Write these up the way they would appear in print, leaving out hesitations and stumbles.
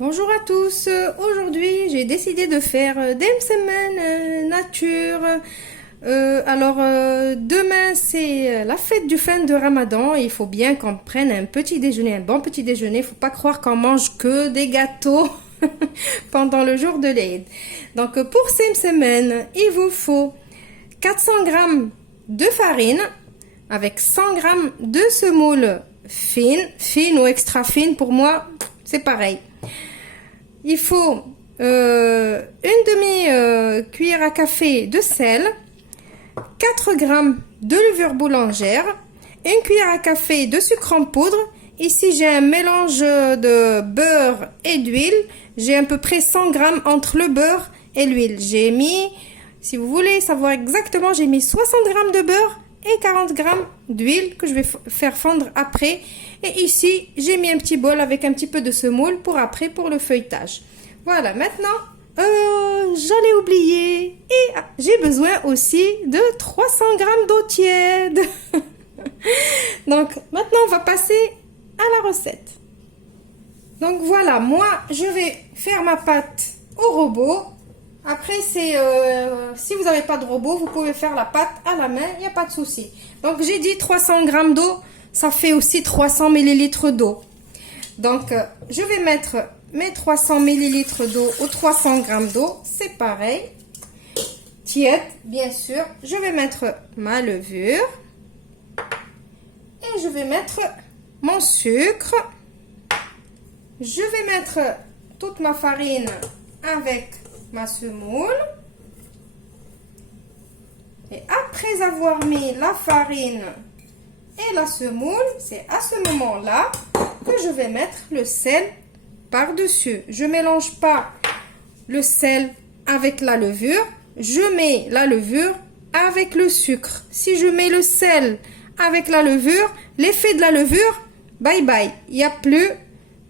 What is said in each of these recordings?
Bonjour à tous, aujourd'hui j'ai décidé de faire des semaines nature. Demain c'est la fête du fin de Ramadan et il faut bien qu'on prenne un petit déjeuner, un bon petit déjeuner. Il faut pas croire qu'on mange que des gâteaux pendant le jour de l'Eid. Donc pour ces semaines, il vous faut 400 grammes de farine avec 100 grammes de semoule fine ou extra fine. Pour moi c'est pareil. Il faut une demi-cuillère à café de sel, 4 grammes de levure boulangère, une cuillère à café de sucre en poudre. Ici, j'ai un mélange de beurre et d'huile. J'ai à peu près 100 grammes entre le beurre et l'huile. J'ai mis, si vous voulez savoir exactement, j'ai mis 60 grammes de beurre et 40 grammes d'huile que je vais faire fondre après. Et ici, j'ai mis un petit bol avec un petit peu de semoule pour après, pour le feuilletage. Voilà, maintenant, j'allais oublier. Et j'ai besoin aussi de 300 grammes d'eau tiède. Donc, maintenant, on va passer à la recette. Donc, voilà, moi, je vais faire ma pâte au robot. Après, si vous n'avez pas de robot, vous pouvez faire la pâte à la main, il n'y a pas de souci. Donc, j'ai dit 300 grammes d'eau. Ça fait aussi 300 millilitres d'eau. Donc, je vais mettre mes 300 millilitres d'eau ou 300 grammes d'eau. C'est pareil. Tiède, bien sûr. Je vais mettre ma levure. Et je vais mettre mon sucre. Je vais mettre toute ma farine avec ma semoule. Et après avoir mis la farine et la semoule, c'est à ce moment-là que je vais mettre le sel par-dessus. Je ne mélange pas le sel avec la levure. Je mets la levure avec le sucre. Si je mets le sel avec la levure, l'effet de la levure, bye bye. Il n'y a plus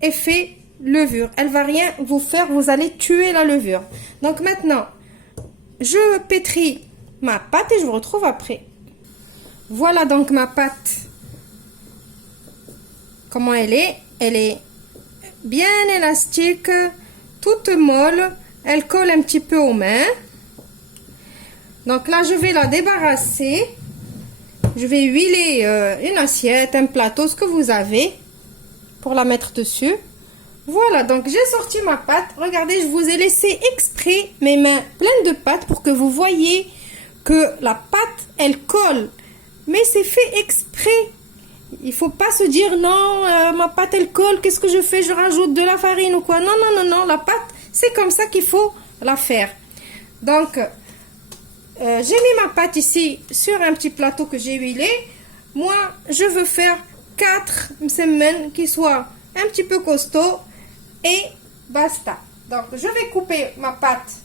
effet levure. Elle ne va rien vous faire. Vous allez tuer la levure. Donc maintenant, je pétris ma pâte et je vous retrouve après. Voilà donc ma pâte, comment elle est. Elle est bien élastique, toute molle. Elle colle un petit peu aux mains. Donc là, je vais la débarrasser. Je vais huiler une assiette, un plateau, ce que vous avez, pour la mettre dessus. Voilà, donc j'ai sorti ma pâte. Regardez, je vous ai laissé exprès mes mains pleines de pâte pour que vous voyez que la pâte, elle colle. Mais c'est fait exprès. Il faut pas se dire non, ma pâte elle colle, qu'est-ce que je fais? Je rajoute de la farine ou quoi? Non, non, non, non, la pâte, c'est comme ça qu'il faut la faire. Donc, j'ai mis ma pâte ici sur un petit plateau que j'ai huilé. Moi, je veux faire 4 semaines qui soient un petit peu costaud et basta. Donc, je vais couper ma pâte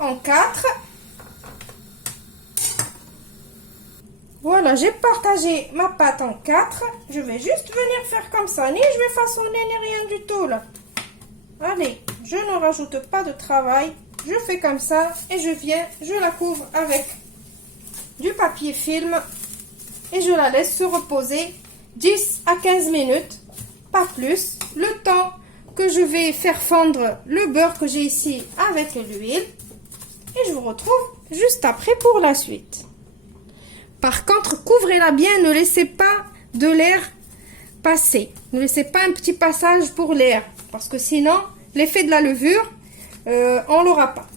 en 4. Voilà, j'ai partagé ma pâte en 4. Je vais juste venir faire comme ça. Ni je vais façonner, ni rien du tout, là. Allez, je ne rajoute pas de travail. Je fais comme ça et je la couvre avec du papier film. Et je la laisse se reposer 10 à 15 minutes, pas plus. Le temps que je vais faire fondre le beurre que j'ai ici avec l'huile. Et je vous retrouve juste après pour la suite. Par contre, couvrez-la bien, ne laissez pas de l'air passer. Ne laissez pas un petit passage pour l'air. Parce que sinon, l'effet de la levure, on ne l'aura pas.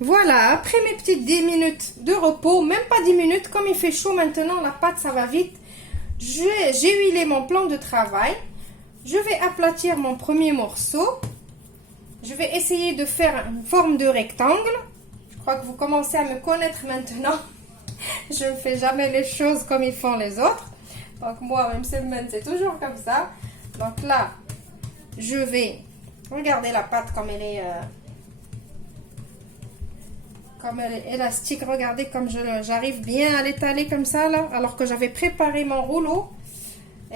Voilà, après mes petites 10 minutes de repos, même pas 10 minutes, comme il fait chaud maintenant, la pâte, ça va vite. J'ai huilé mon plan de travail. Je vais aplatir mon premier morceau. Je vais essayer de faire une forme de rectangle. Je crois que vous commencez à me connaître maintenant. Je ne fais jamais les choses comme ils font les autres. Donc moi, même semaine, c'est toujours comme ça. Donc là, je vais regarder la pâte comme elle est élastique. Regardez comme j'arrive bien à l'étaler comme ça là, alors que j'avais préparé mon rouleau.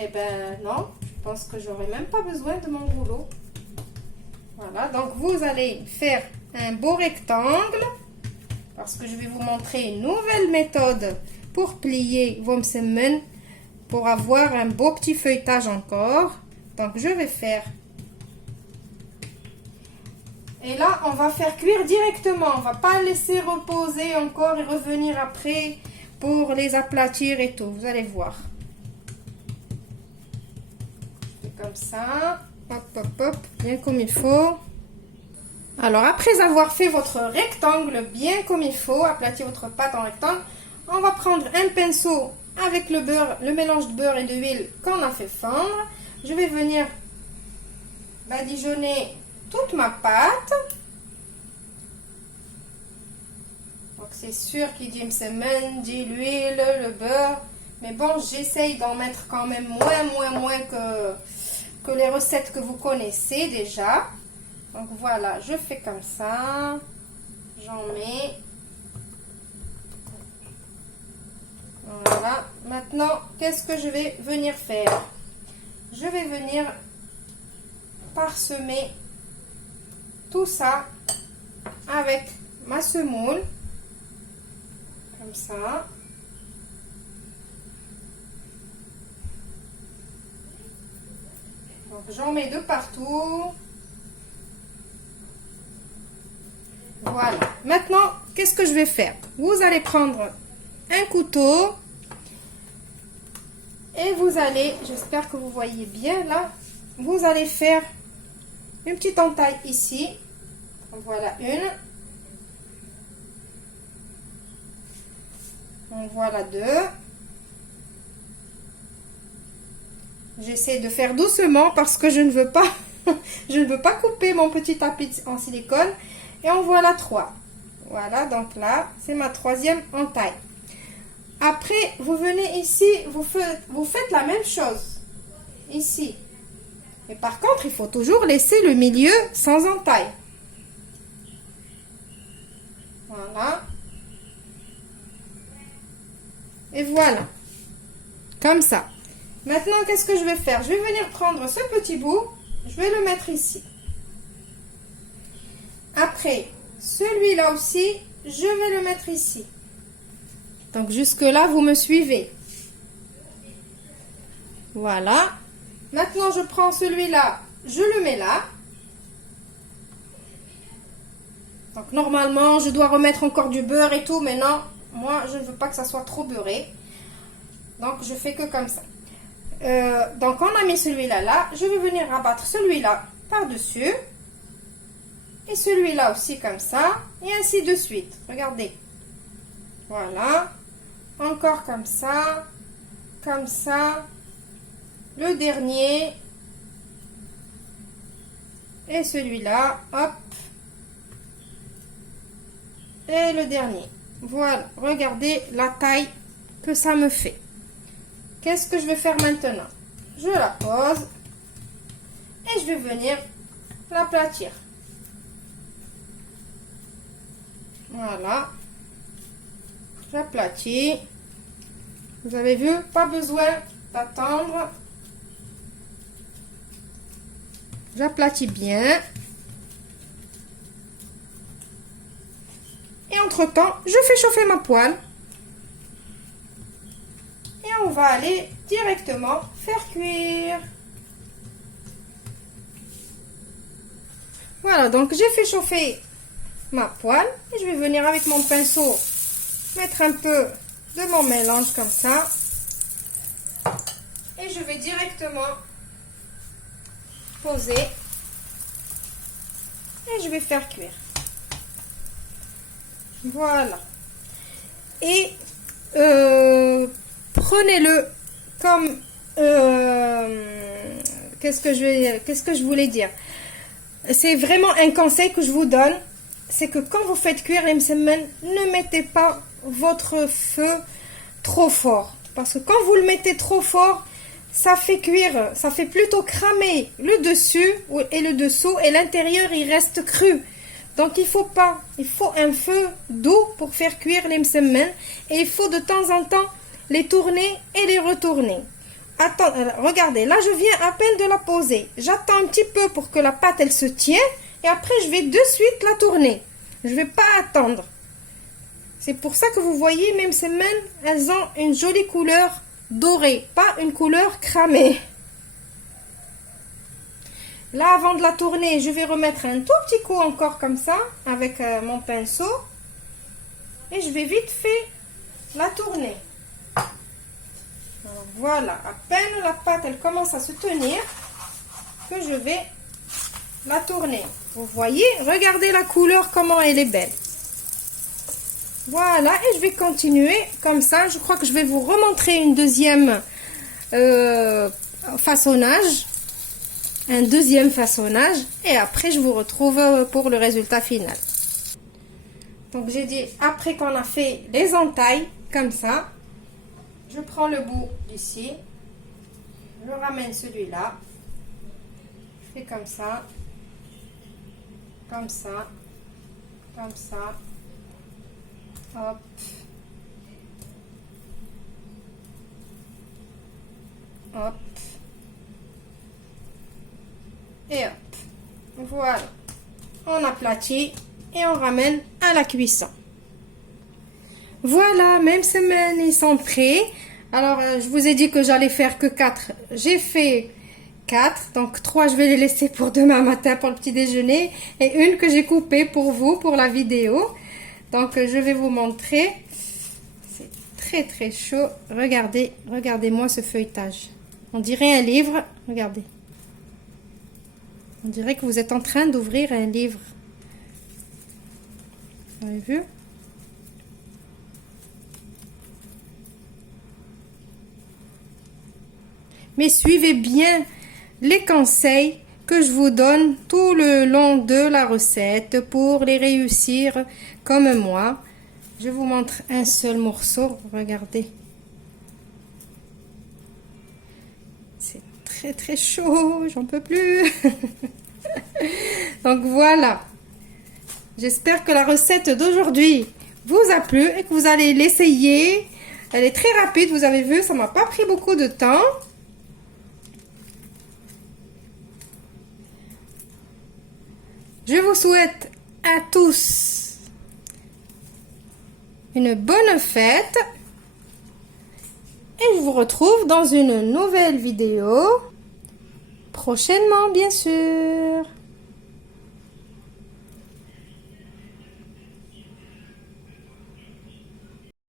Eh ben non, je pense que j'aurai même pas besoin de mon rouleau. Voilà, donc vous allez faire un beau rectangle. Parce que je vais vous montrer une nouvelle méthode pour plier vos semaines, pour avoir un beau petit feuilletage encore. Donc, je vais faire. Et là, on va faire cuire directement. On va pas laisser reposer encore et revenir après pour les aplatir et tout. Vous allez voir. Je fais comme ça. Hop, hop, hop. Bien comme il faut. Alors, après avoir fait votre rectangle bien comme il faut, aplatir votre pâte en rectangle, on va prendre un pinceau avec le beurre, le mélange de beurre et d'huile qu'on a fait fondre. Je vais venir badigeonner toute ma pâte. Donc, c'est sûr qu'il dit msemen, dit l'huile, le beurre. Mais bon, j'essaye d'en mettre quand même moins que les recettes que vous connaissez déjà. Donc voilà, je fais comme ça, j'en mets. Voilà, maintenant, qu'est-ce que je vais venir faire? Je vais venir parsemer tout ça avec ma semoule, comme ça. Donc j'en mets de partout. Voilà. Maintenant, qu'est-ce que je vais faire? Vous allez prendre un couteau et vous allez, j'espère que vous voyez bien là, vous allez faire une petite entaille ici. Voilà une. Donc voilà deux. J'essaie de faire doucement parce que je ne veux pas, je ne veux pas couper mon petit tapis en silicone. Et en voilà 3. Voilà, donc là, c'est ma troisième entaille. Après, vous venez ici, vous faites la même chose. Ici. Mais par contre, il faut toujours laisser le milieu sans entaille. Voilà. Et voilà. Comme ça. Maintenant, qu'est-ce que je vais faire? Je vais venir prendre ce petit bout. Je vais le mettre ici. Après, celui-là aussi, je vais le mettre ici. Donc, jusque-là, vous me suivez. Voilà. Maintenant, je prends celui-là, je le mets là. Donc, normalement, je dois remettre encore du beurre et tout, mais non, moi, je ne veux pas que ça soit trop beurré. Donc, je fais que comme ça. Donc, on a mis celui-là là. Je vais venir rabattre celui-là par-dessus. Et celui-là aussi comme ça. Et ainsi de suite. Regardez. Voilà. Encore comme ça. Comme ça. Le dernier. Et celui-là. Hop. Et le dernier. Voilà. Regardez la taille que ça me fait. Qu'est-ce que je vais faire maintenant? Je la pose. Et je vais venir l'aplatir. Voilà. J'aplatis. Vous avez vu, pas besoin d'attendre. J'aplatis bien. Et entre-temps, je fais chauffer ma poêle. Et on va aller directement faire cuire. Voilà, donc j'ai fait chauffer ma poêle et je vais venir avec mon pinceau mettre un peu de mon mélange comme ça et je vais directement poser et je vais faire cuire. Voilà. Et prenez-le comme qu'est-ce que je voulais dire? C'est vraiment un conseil que je vous donne, c'est que quand vous faites cuire les msemen, ne mettez pas votre feu trop fort. Parce que quand vous le mettez trop fort, ça fait cuire, ça fait plutôt cramer le dessus et le dessous et l'intérieur il reste cru. Donc il faut pas, il faut un feu doux pour faire cuire les msemen et il faut de temps en temps les tourner et les retourner. Attends, regardez, là je viens à peine de la poser. J'attends un petit peu pour que la pâte elle se tienne et après je vais de suite la tourner. Je vais pas attendre. C'est pour ça que vous voyez, même ces mains, elles ont une jolie couleur dorée, pas une couleur cramée. Là, avant de la tourner, je vais remettre un tout petit coup encore comme ça, avec mon pinceau. Et je vais vite fait la tourner. Alors, voilà, à peine la pâte elle commence à se tenir, que je vais la tourner. Vous voyez, regardez la couleur, comment elle est belle. Voilà, et je vais continuer comme ça. Je crois que je vais vous remontrer une deuxième façonnage. Un deuxième façonnage. Et après, je vous retrouve pour le résultat final. Donc, j'ai dit, après qu'on a fait les entailles, comme ça, je prends le bout d'ici. Je ramène celui-là. Je fais comme ça. Comme ça. Comme ça. Hop. Hop. Et hop. Voilà. On aplatit et on ramène à la cuisson. Voilà, même semaine, ils sont prêts. Alors, je vous ai dit que j'allais faire que 4. J'ai fait 4. Donc, 3, je vais les laisser pour demain matin pour le petit déjeuner. Et une que j'ai coupée pour vous, pour la vidéo. Donc, je vais vous montrer. C'est très, très chaud. Regardez, regardez-moi ce feuilletage. On dirait un livre. Regardez. On dirait que vous êtes en train d'ouvrir un livre. Vous avez vu? Mais suivez bien les conseils que je vous donne tout le long de la recette pour les réussir comme moi. Je vous montre un seul morceau. Regardez. C'est très très chaud. J'en peux plus. Donc voilà. J'espère que la recette d'aujourd'hui vous a plu et que vous allez l'essayer. Elle est très rapide. Vous avez vu, ça m'a pas pris beaucoup de temps. Je vous souhaite à tous une bonne fête et je vous retrouve dans une nouvelle vidéo prochainement, bien sûr.